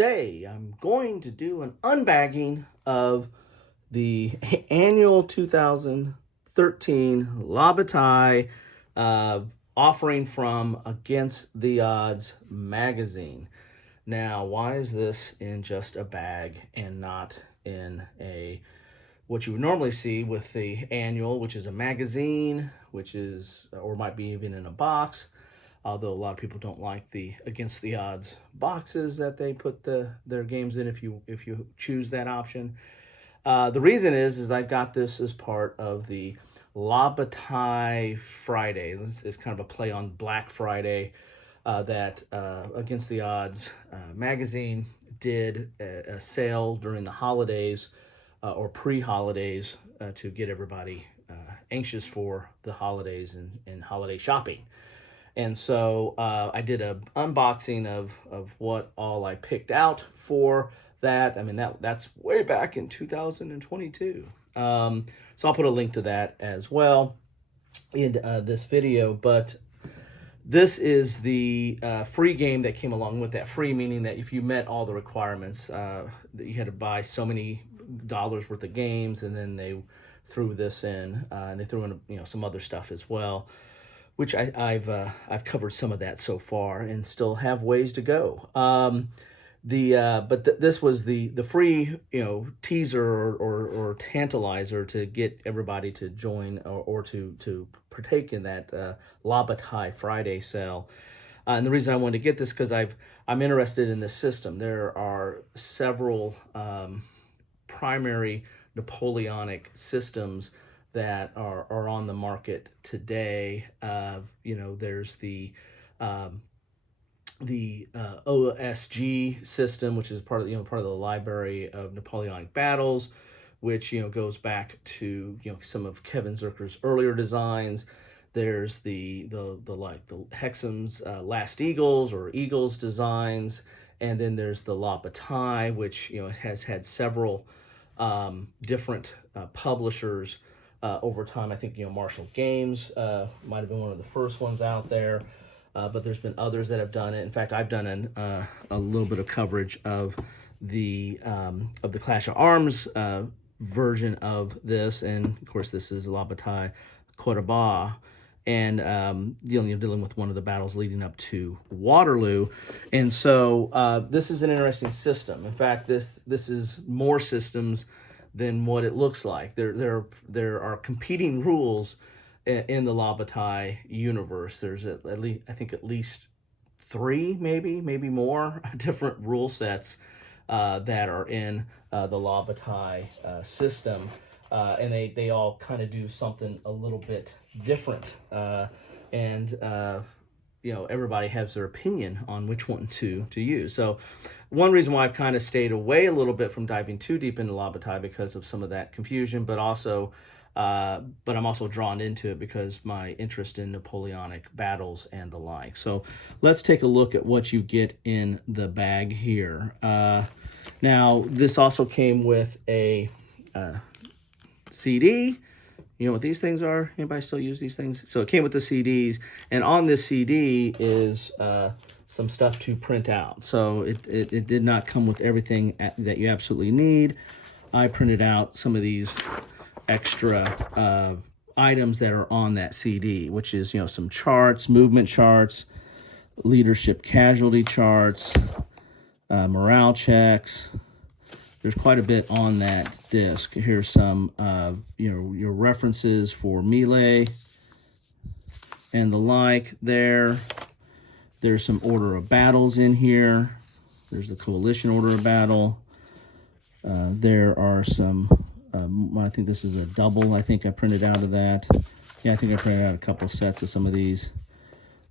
today I'm going to do an unbagging of the annual 2013 La Bataille offering from Against the Odds magazine. Now, why is this in just a bag and not in what you would normally see with the annual, which is a magazine, which is, or might be even in a box? Although a lot of people don't like the Against the Odds boxes that they put their games in if you choose that option. The reason is I've got this as part of the La Bataille Friday. This is kind of a play on Black Friday that Against the Odds magazine did a sale during the holidays or pre-holidays to get everybody anxious for the holidays and holiday shopping. And so I did an unboxing of what all I picked out for that. I mean, that's way back in 2022. So I'll put a link to that as well in this video. But this is the free game that came along with that. Free meaning that if you met all the requirements, that you had to buy so many dollars worth of games, and then they threw this in, and they threw in some other stuff as well, which I've covered some of that so far and still have ways to go. This was the free teaser or tantalizer to get everybody to join or to partake in that La Bataille Friday Sale. And the reason I wanted to get this because I'm interested in this system. There are several primary Napoleonic systems that are on the market today. There's the OSG system, which is part of the Library of Napoleonic Battles, which goes back to some of Kevin Zerker's earlier designs. There's the Hexham's Last Eagles or Eagles designs, and then there's the La Bataille, which has had several different publishers over time. I think Marshal Games might have been one of the first ones out there, but there's been others that have done it. In fact, I've done a little bit of coverage of the Clash of Arms version of this, and of course this is La Bataille Courtabas, and dealing with one of the battles leading up to Waterloo. And so this is an interesting system. In fact, this is more systems than what it looks like. There are competing rules in the La Bataille universe. There's at least three, maybe more different rule sets that are in the La Bataille system. And they all kind of do something a little bit different, and everybody has their opinion on which one to use. So one reason why I've kind of stayed away a little bit from diving too deep into La Bataille because of some of that confusion, but I'm also drawn into it because my interest in Napoleonic battles and the like. So let's take a look at what you get in the bag here. Now this also came with a CD. You know what these things are? Anybody still use these things? So it came with the CDs, and on this CD is some stuff to print out. So it did not come with everything that you absolutely need. I printed out some of these extra items that are on that CD, which is some charts, movement charts, leadership casualty charts, morale checks. There's quite a bit on that disc. Here's some, your references for melee and the like there. There's some order of battles in here. There's the coalition order of battle. There are some, I think this is a double. I think I printed out of that. Yeah, I think I printed out a couple sets of some of these.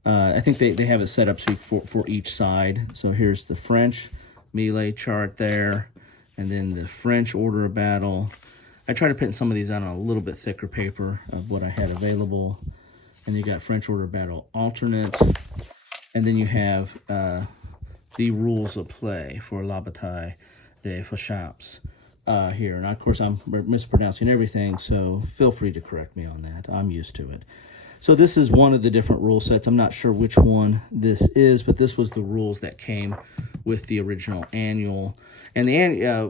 I think they have it set up so for each side. So here's the French melee chart there. And then the French order of battle. I tried to print some of these out on a little bit thicker paper of what I had available. And you got French order of battle alternate. And then you have the rules of play for La Bataille de Vauchamps here. And of course, I'm mispronouncing everything, so feel free to correct me on that. I'm used to it. So this is one of the different rule sets. I'm not sure which one this is, but this was the rules that came with the original annual. And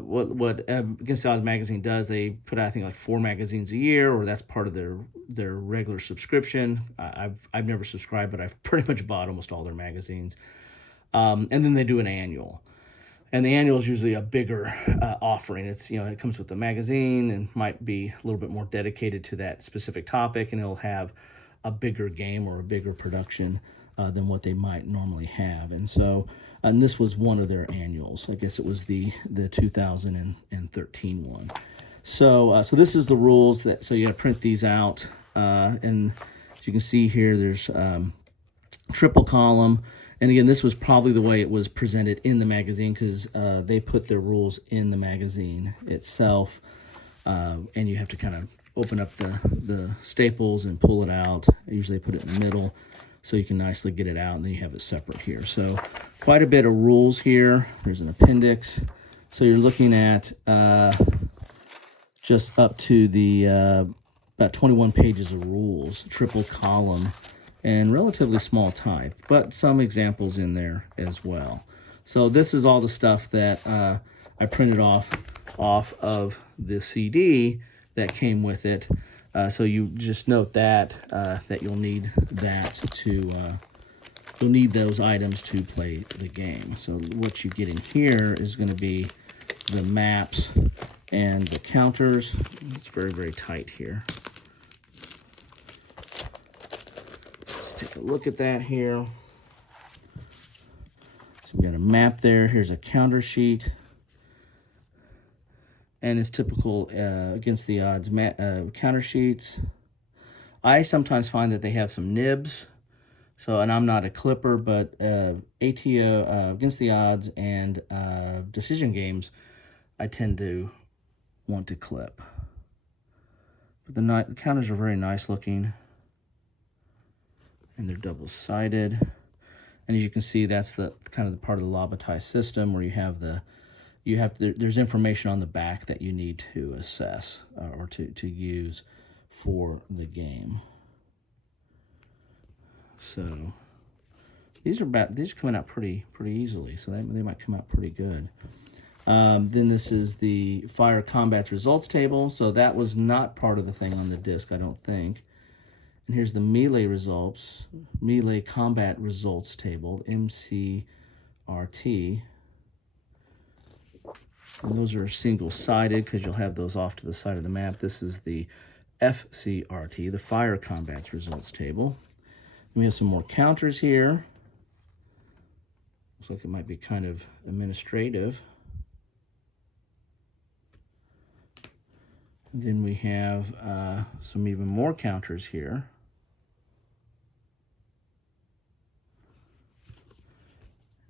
what Against the Odds magazine does, they put out, I think, like 4 magazines a year, or that's part of their regular subscription. I've never subscribed, but I've pretty much bought almost all their magazines. And then they do an annual. And the annual is usually a bigger offering. It's, it comes with the magazine and might be a little bit more dedicated to that specific topic, and it'll have a bigger game or a bigger production than what they might normally have. And this was one of their annuals. I guess it was the 2013 one. So this is the rules so you got to print these out. And as you can see here, there's triple column. And again, this was probably the way it was presented in the magazine, because they put their rules in the magazine itself. And you have to kind of open up the staples and pull it out. Usually they put it in the middle so you can nicely get it out, and then you have it separate here. So quite a bit of rules here. There's an appendix. So you're looking at just up to the about 21 pages of rules, triple column, and relatively small type, but some examples in there as well. So this is all the stuff that I printed off of the CD that came with it. So you just note that you'll need you'll need those items to play the game. So what you get in here is going to be the maps and the counters. It's very, very tight here. Let's take a look at that here. So we got a map there. Here's a counter sheet. And it's typical Against the Odds counter sheets. I sometimes find that they have some nibs. So, and I'm not a clipper, but ATO, Against the Odds, and decision games, I tend to want to clip. But the counters are very nice looking, and they're double-sided. And as you can see, that's the kind of the part of the La Bataille system where there's information on the back that you need to assess or to use for the game. So these are coming out pretty easily, so they might come out pretty good. Then this is the Fire Combat's results table. So that was not part of the thing on the disc, I don't think. And here's the melee combat results table, MCRT. And those are single-sided because you'll have those off to the side of the map. This is the FCRT, the Fire Combat's results table. We have some more counters here. Looks like it might be kind of administrative. And then we have some even more counters here.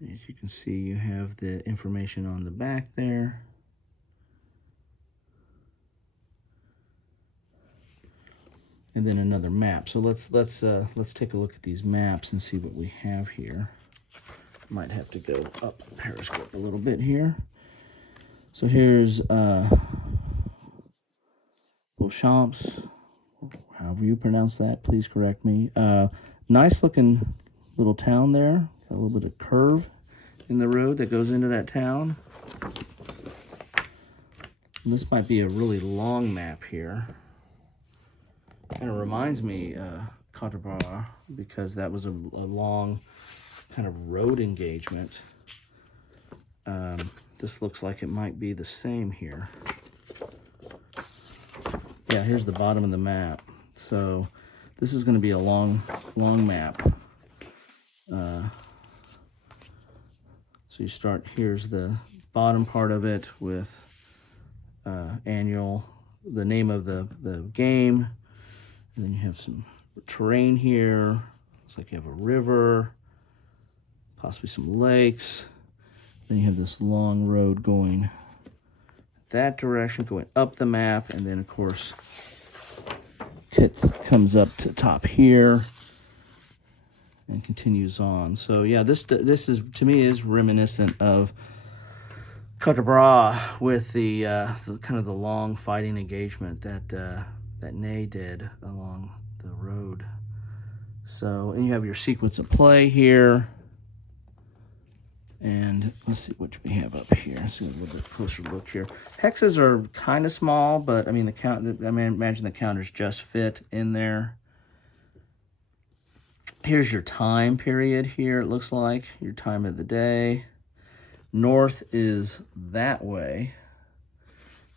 As you can see, you have the information on the back there. And then another map. So let's take a look at these maps and see what we have here. Might have to go up Periscope a little bit here. So here's Vauchamps, however you pronounce that, please correct me. Nice looking little town there. Got a little bit of curve in the road that goes into that town. And this might be a really long map here. Kind of reminds me Quatre Bras, because that was a long kind of road engagement. This looks like it might be the same here. Yeah, here's the bottom of the map. So this is going to be a long map. So you start, here's the bottom part of it with annual, the name of the game, and then you have some terrain here. Looks like you have a river, possibly some lakes. Then you have this long road going that direction, going up the map, and then of course it comes up to top here and continues on. So yeah, this is, to me, is reminiscent of Quatre Bras with the kind of the long fighting engagement that Ney did along the road So, and you have your sequence of play here. And let's see what we have up here. Let's see a little bit closer look here. Hexes are kind of small, but I mean the count. I mean, imagine the counters just fit in there. Here's your time period here. It looks like your time of the day. North is that way.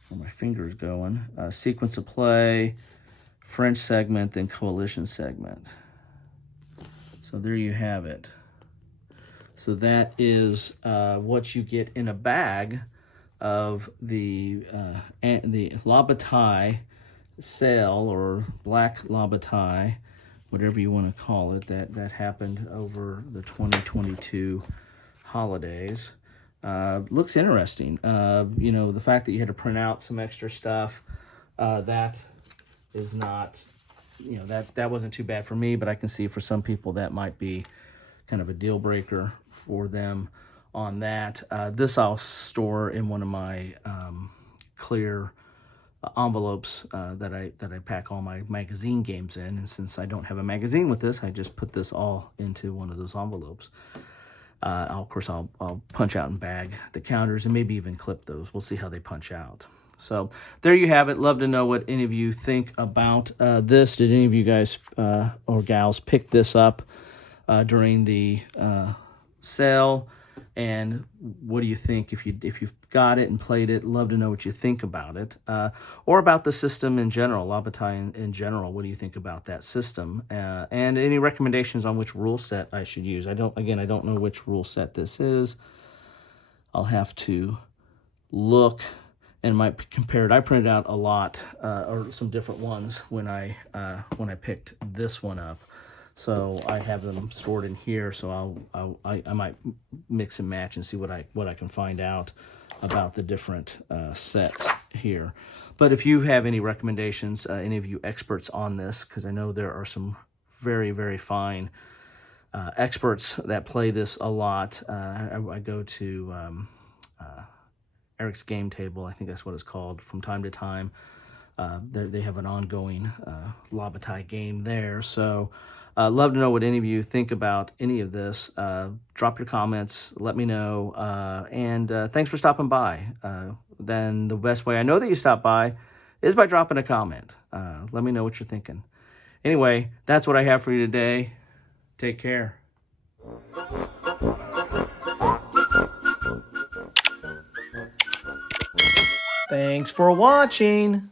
Where my finger's going. Sequence of play, French segment, then coalition segment. So there you have it. So that is what you get in a bag of the La Bataille Sale, or Black La Bataille, whatever you want to call it, that happened over the 2022 holidays. Looks interesting. You know, the fact that you had to print out some extra stuff, that is not, you know, that wasn't too bad for me, but I can see for some people that might be kind of a deal breaker for them on that. This I'll store in one of my clear envelopes that I pack all my magazine games in, and since I don't have a magazine with this, I just put this all into one of those envelopes. Of course, I'll punch out and bag the counters and maybe even clip those. We'll see how they punch out. So there you have it. Love to know what any of you think about this. Did any of you guys or gals pick this up during the sale? And what do you think if you've got it and played it? Love to know what you think about it, or about the system in general, La Bataille in general. What do you think about that system? And any recommendations on which rule set I should use? I don't know which rule set this is. I'll have to look and might compare it. I printed out a lot or some different ones when I picked this one up. So I have them stored in here, so I might mix and match and see what I can find out about the different sets here. But if you have any recommendations, any of you experts on this, because I know there are some very, very fine experts that play this a lot. I go to Eric's Game Table, I think that's what it's called, from time to time. They have an ongoing La Bataille game there, so love to know what any of you think about any of this. Drop your comments, let me know, and thanks for stopping by. Then the best way I know that you stopped by is by dropping a comment. Let me know what you're thinking. Anyway, that's what I have for you today. Take care. Thanks for watching.